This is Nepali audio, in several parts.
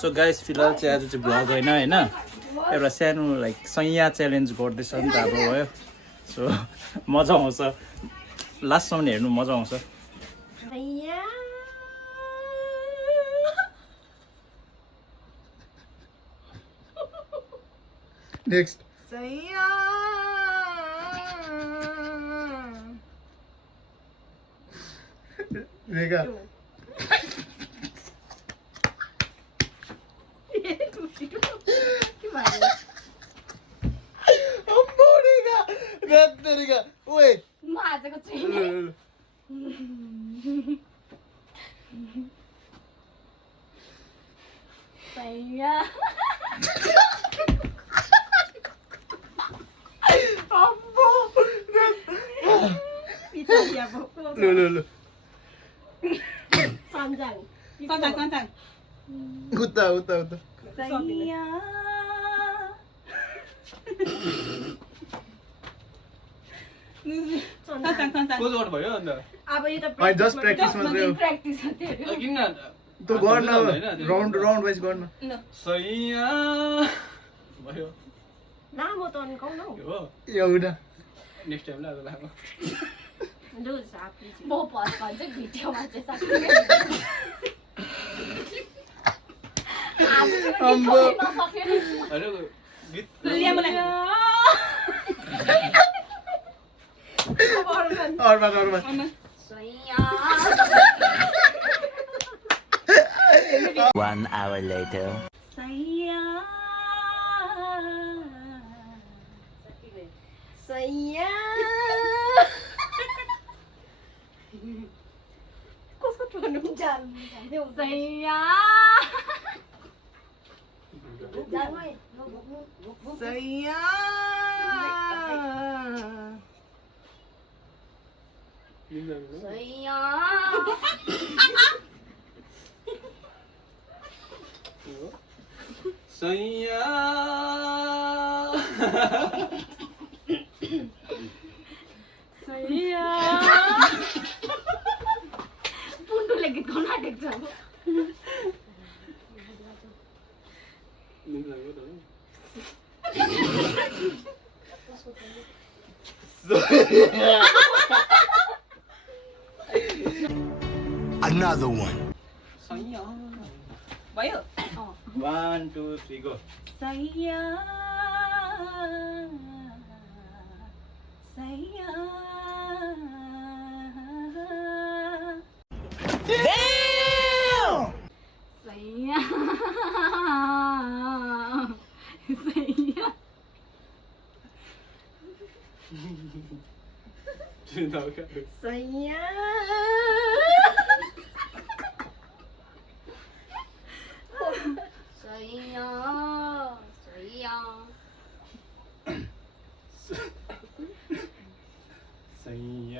सो गाइस फिलहाल चाहिँ आज चाहिँ भ्लग होइन होइन एउटा सानो लाइक सैया च्यालेन्ज गर्दैछ नि त अब भयो सो मजा आउँछ लास्टसम्म हेर्नु मजा आउँछ नेक्स्ट सैया रेगा ओए म आजको चाहिँ सैया लो सन्जाङ उता सैया भयो अन्त अब यो त I just practice मात्रै हो। प्र्याक्टिस किन तँ गर्न राउन्ड वाइज गर्न सैया भयो लामो त अनि कौन हौ हो एउटा नेक्स्ट टाइम लाग्यो लामो जो साथी म पस भन्छ भिडियोमा चाहिँ साथी आज चाहिँ अम्बो। नसकेर अरे गीत लिया मलाई अर्मा सैया 1 hour later. सैया सैया कसको टोन सैया सैया सैया सैया सैया पुन्डुले गीत गाउन आँटेको छ Another one. सैया भयो 1 2 3 गो सैया सैया सैया सैया सैया सैया सैया सैया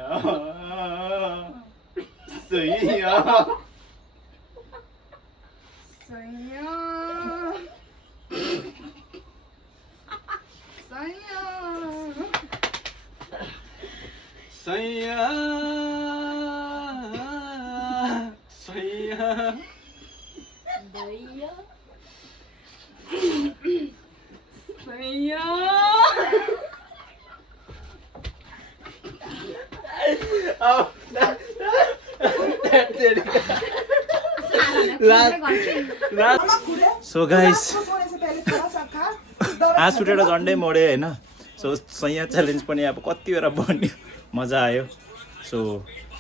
सैया सैया सैया भैया भैया सो गाइस हाँस उठेर झन्डै मोड्यो होइन सो सैया च्यालेन्ज पनि अब कतिवटा बन्यो मजा आयो सो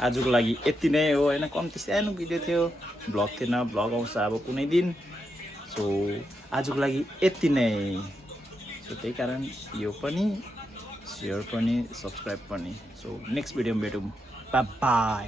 आजको लागि यति नै हो होइन कम्ती सानो भिडियो थियो भ्लग थिएन भ्लग आउँछ अब कुनै दिन सो आजको लागि यति नै सो त्यही कारण यो पनि सेयर पनि सब्सक्राइब पनि सो नेक्स्ट भिडियोमा भेटौँ बाई